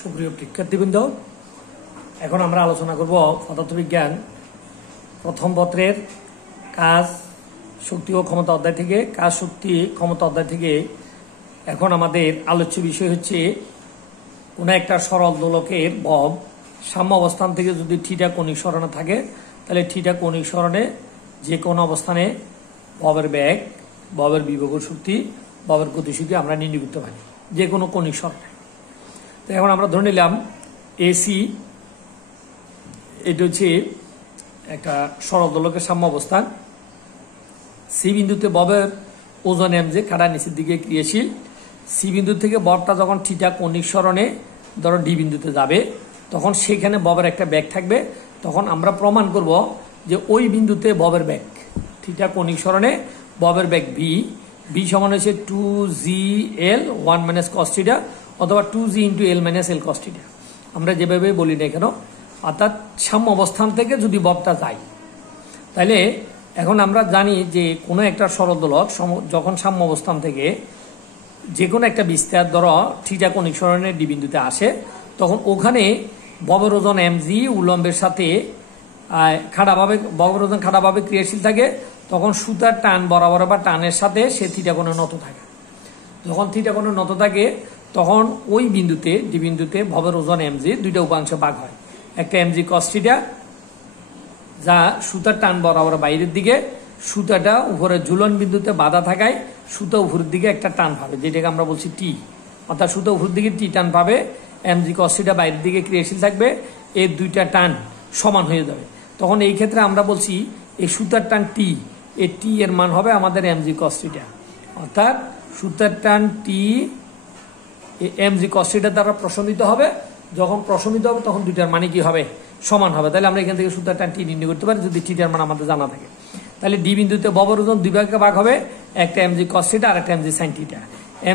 সুপ্রিয় শিক্ষার্থীবৃন্দ, এখন আমরা আলোচনা করব পদার্থবিজ্ঞান প্রথম পত্রের কাজ শক্তি ও ক্ষমতা অধ্যায় থেকে কাজ শক্তি ক্ষমতা অধ্যায় থেকে। এখন আমাদের আলোচ্য বিষয় হচ্ছে কোনো একটা সরল দোলকের ভব সাম্য অবস্থান থেকে যদি থিটা কৌণিক সরণে থাকে, তাহলে থিটা কৌণিক সরণে যে কোনো অবস্থানে ভবের বেগ, ভবের বিভব শক্তি, ভবের গতিশক্তি আমরা নির্ণয় করতে পারি যে কোনো কৌণিক সরণে। তো এখন আমরা ধরে নিলাম এসি, এটা হচ্ছে একটা সরল দোলকের সাম্য অবস্থান। সি বিন্দুতে ভবের ওজন এম যে কাটা নিচের দিকে ক্রিয়াশীল। সি বিন্দু থেকে ভবটা যখন থিটা কৌণিক সরণে ধরো ডি বিন্দুতে যাবে, তখন সেখানে ভবের একটা বেগ থাকবে। তখন আমরা প্রমাণ করব যে ওই বিন্দুতে ভবের বেগ থিটা কৌণিক সরণে ভবের বেগ ভি, ভি সমান হচ্ছে 2gl 1 - cos থিটা অথবা 2g × l - l cos theta, আমরা যেভাবে বলি না কেন। অর্থাৎ সাম্য অবস্থান থেকে যদি ভবটা যায়, তাহলে এখন আমরা জানি যে কোনো একটা সরল দোলক যখন সাম্য অবস্থান থেকে যে কোনো একটা বিস্তার ধরো থিটা কৌণিক সরণে ডি বিন্দুতে আসে, তখন ওখানে ভবের ওজন mg উলম্বের সাথে ভবের ওজন খাড়াভাবে ক্রিয়াশীল থাকে। তখন সুতার টান বরাবর বা টানের সাথে সে থিটা কোণে নত থাকে। যখন থিটা কোণে নত থাকে, তখন ওই বিন্দুতে ডি বিন্দুতে ভবের ওজন mg দুইটা উপাংশে ভাগ হয়। একটা mg cos থিটা, যা সুতার টান বরাবর বাইরের দিকে, সুতাটা উপরে ঝুলন বিন্দুতে বাধা থাকায় সুতা উপরের দিকে একটা টান পাবে, যেটাকে আমরা বলছি টি। অর্থাৎ সুতা উপরের দিকে টি টান পাবে, mg cos থিটা বাইরের দিকে ক্রিয়াশীল থাকবে, এই দুইটা টান সমান হয়ে যাবে। তখন এই ক্ষেত্রে আমরা বলছি এই সুতার টান টি, এই টি এর মান হবে আমাদের mg cos থিটা। অর্থাৎ সুতার টান টি mg cos থিটা দ্বারা প্রশমিত হবে। যখন প্রশমিত হবে তখন দুইটার মানে কি হবে? সমান হবে। তাহলে আমরা এখান থেকে সুতার টান টি নির্ণয় করতে পারি যদি থিটার মান আমাদের জানা থাকে। তাহলে ডি বিন্দুতে ভবের ওজন দুই ভাগে ভাগ হবে, একটা mg cos থিটা আর একটা mg sin theta.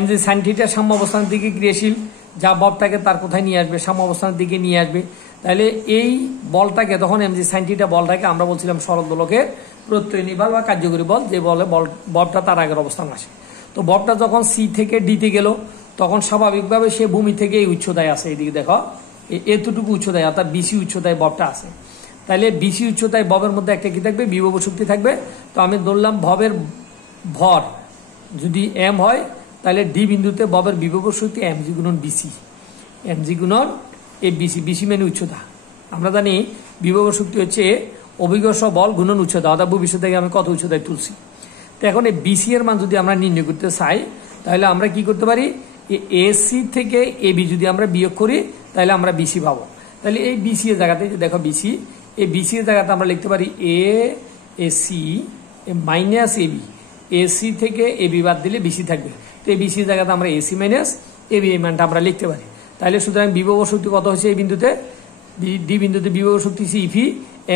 mg sin theta সাম্য অবস্থানের দিকে ক্রিয়াশীল, যা বলটাকে তার কোথায় নিয়ে আসবে? সাম্য অবস্থানের দিকে নিয়ে আসবে। তাহলে এই বলটাকে তখন mg sin থিটা বলটাকে আমরা বলছিলাম সরল দোলকের প্রত্যয়নী বল বা কার্যকরী বল, যে বলে বলটা তার আগের অবস্থান আসে। তো বলটা যখন সি থেকে ডিতে গেল, তখন স্বাভাবিকভাবে সে ভূমি থেকে এই উচ্চতায় আসে। এইদিকে দেখো, এতটুকু উচ্চতায়, অর্থাৎ বিসি উচ্চতায় বলটা আছে। তাহলে বিসি উচ্চতায় ভবের মধ্যে একটা কি থাকবে? বিভব শক্তি থাকবে। তো আমি ধরলাম ভবের ভর যদি এম হয়, তাহলে ডি বিন্দুতে ভবের বিভব শক্তি mg × বিসি, mg × এই বিসি, বিসি মানে উচ্চতা। আমরা জানি বিভব শক্তি হচ্ছে অভিকর্ষ বল গুণন উচ্চতা, অর্থাৎ ভবিষ্যৎ থেকে আমি কত উচ্চতায় তুলছি। তো এখন এই বিসি এর মান যদি আমরা নির্ণয় করতে চাই, তাহলে আমরা কি করতে পারি? এসি থেকে এবি যদি আমরা বিয়োগ করি, তাহলে আমরা বিসি পাবো। তাহলে এই বিসি এর জায়গাতে দেখো বিসি, এই বিসি এর জায়গাতে আমরা লিখতে পারি এসি মাইনাস এবি। এসি থেকে এবি বাদ দিলে বিসি থাকবে। তো এই বিসি এর জায়গাতে আমরা এসি মাইনাস এবি এই মানটা আমরা লিখতে পারি। তাহলে সুতরাং বিভব শক্তি কত হচ্ছে এই বিন্দুতে? ডি বিন্দুতে বিভব শক্তি হচ্ছে ইফি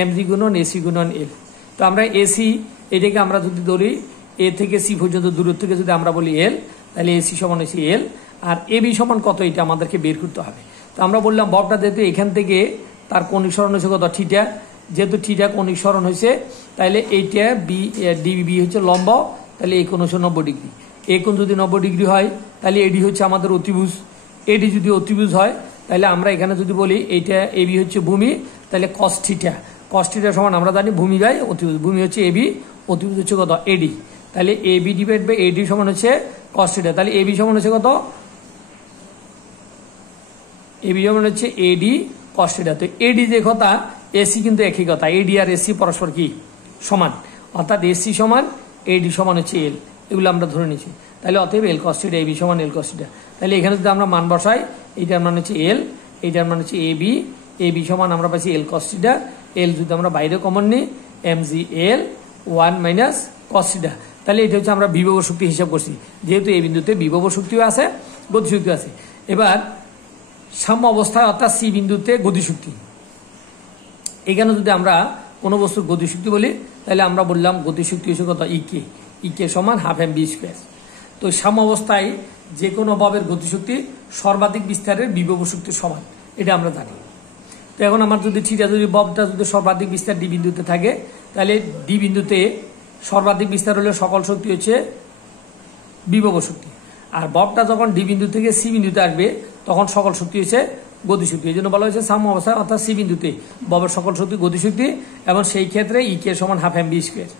mg × এসি × এল। তো আমরা এসি এটাকে আমরা যদি ধরি এ থেকে সি পর্যন্ত দূরত্ব থেকে যদি আমরা বলি এল, তাহলে এসি সমান হচ্ছে এল, আর এবি সমান কত এটা আমাদেরকে বের করতে হবে। তো আমরা বললাম ভবটা যেহেতু এখান থেকে তার কৌণিক সরণ হচ্ছে কত? থিটা। যেহেতু থিটা কৌণিক সরণ হয়েছে, তাহলে এইটা ডিবি হচ্ছে লম্ব, তাহলে এই কোণ হচ্ছে 90 ডিগ্রি। এই কোণ যদি 90 ডিগ্রি হয়, তাহলে এডি হচ্ছে আমাদের অতিভুজ। এডি যদি অতিভুজ হয়, তাহলে আমরা এখানে যদি বলি এইটা এবি হচ্ছে ভূমি, তাহলে cos থিটা, cos থিটা সমান আমরা জানি ভূমি বাই অতিভুজ। ভূমি হচ্ছে এবি, অতিভুজ হচ্ছে কত? এডি। তাহলে এবি ডিভাইড বাই এডি সমান হচ্ছে cos থিটা। তাহলে এবি সমান হচ্ছে কত? এবি সমান হচ্ছে এডি cos থিটা। তো এডি যে কথা, এসি কিন্তু একই কথা। এডি আর এসি পরস্পর কি সমান, অর্থাৎ এসি সমান এডি সমান হচ্ছে এল। এগুলো আমরা ধরে নিচ্ছি। তাহলে অতএব এল cos থিটা, এবি সমান এল cos থিটা। তাহলে এখানে যদি আমরা মান বসাই, এইটার মান হচ্ছে এল, এইটার মান হচ্ছে এবি, এবি সমান আমরা পাচ্ছি এল cos থিটা। এল যদি আমরা বাইরে কমন নিই, mg l 1 - cos থিটা। তাহলে এটা হচ্ছে আমরা বিভব শক্তি হিসাব করছি, যেহেতু এই বিন্দুতে বিভব শক্তিও আছে, গতিশক্তিও আছে। এবার সাম্য অবস্থায় অর্থাৎ সি বিন্দুতে গতিশক্তি। এখানে যদি আমরা কোনো বস্তুর গতিশক্তি বলি, তাহলে আমরা বললাম গতিশক্তি হচ্ছে কত? ইকে, ইকে সমান ½ mv²। তো সাম্য অবস্থায় যে কোনো ভবের গতিশক্তি সর্বাধিক বিস্তারের বিভব শক্তির সমান, এটা আমরা জানি। তো এখন আমার যদি থিটা যদি ভবটা যদি সর্বাধিক বিস্তার ডি বিন্দুতে থাকে, তাহলে ডি বিন্দুতে সর্বাধিক বিস্তার হলে সকল শক্তি হচ্ছে বিভব শক্তি। আর ভবটা যখন ডি বিন্দু থেকে সি বিন্দুতে আসবে, তখন সকল শক্তি হচ্ছে গতিশক্তি। এই জন্য বলা হয়েছে সাম্য অবস্থায় অর্থাৎ সি বিন্দুতে ভবের সকল শক্তি গতিশক্তি, এবং সেই ক্ষেত্রে ই কে সমান হাফ এম বি স্কোয়ার।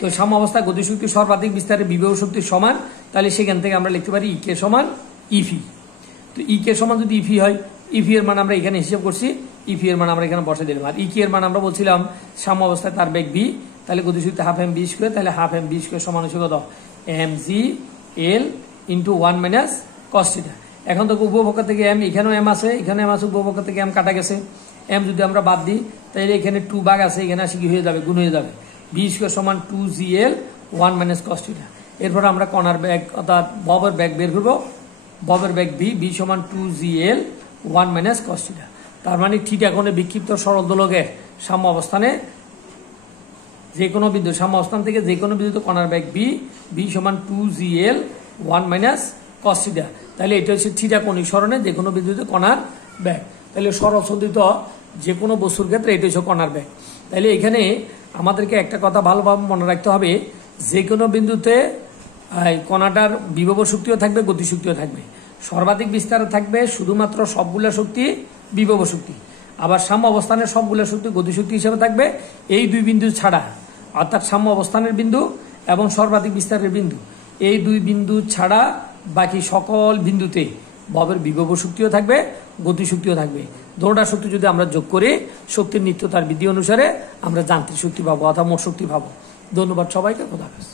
তো সাম্য অবস্থায় গতিশক্তি সর্বাধিক বিস্তারে বিভব শক্তি সমান, তাহলে সেখান থেকে আমরা লিখতে পারি ই কে সমান ইফি। তো ই কে সমান যদি ইফি হয়, ইফি এর মান আমরা এখানে হিসাব করছি, ইফি এর মান আমরা এখানে বসে দিলাম। আর ই কে এর মান আমরা বলছিলাম সাম্য অবস্থায় তার বেগ ভি, তাহলে গতিশক্তি হাফ এম বি স্কোয়ার, তাহলে হাফ এম বি স্কোয়ার সমান হচ্ছে কত M G L into 1 minus cos theta. এখন তো উপভোক্ত থেকে এম, এখানেও এম আছে, এখানে এম আছে, উপভোক্ত থেকে এম কাটা গেছে, এম যদি আমরা বাদ দিই তাহলে এখানে 2 ভাগ আছে, এখানে আসি কি হয়ে যাবে গুণ হয়ে যাবে, বি স্কোয়ার সমান 2 জি এল 1 মাইনাস কস থিটা। এরপর আমরা কণার ব্যাগ অর্থাৎ ববের ব্যাগ বের করবো, ববের ব্যাগ ভি, বি সমান 2 জি এল 1 মাইনাস কস থিটা। তার মানে থিটা কোণে বিক্ষিপ্ত সরল দোলকের সাম্য অবস্থানে যে কোনো বিন্দু, সাম্য অবস্থান থেকে যে কোনো বিন্দুতে কণার ব্যাগ বি, বি সমান 2 জি এল 1 মাইনাস কস থিটা। তাহলে এটা হচ্ছে থিটা কোণিক সরণে যে কোনো বিন্দুতে কণার ব্যাগ। তাহলে সরলসন্ধিত যে কোনো বস্তুর ক্ষেত্রে এটা হচ্ছে কণার ব্যাগ। তাহলে এখানে আমাদেরকে একটা কথা ভালোভাবে মনে রাখতে হবে, যে কোনো বিন্দুতে কণাটার বিভব শক্তিও থাকবে, গতিশক্তিও থাকবে। সর্বাধিক বিস্তারে থাকবে শুধুমাত্র সবগুলা শক্তি বিভব শক্তি, আবার সাম্য অবস্থানের সবগুলা শক্তি গতিশক্তি হিসেবে থাকবে। এই দুই বিন্দু ছাড়া, অর্থাৎ সাম্য অবস্থানের বিন্দু এবং সর্বাধিক বিস্তারের বিন্দু, এই দুই বিন্দু ছাড়া বাকি সকল বিন্দুতে ভবের বিভব শক্তিও থাকবে, গতিশক্তিও থাকবে। দুটোটা শক্তি যদি আমরা যোগ করি, শক্তির নিত্যতার বিধি অনুসারে আমরা যান্ত্রিক শক্তি পাবো অর্থাৎ মোট শক্তি পাবো। ধন্যবাদ সবাইকে, খোদা হাফেজ।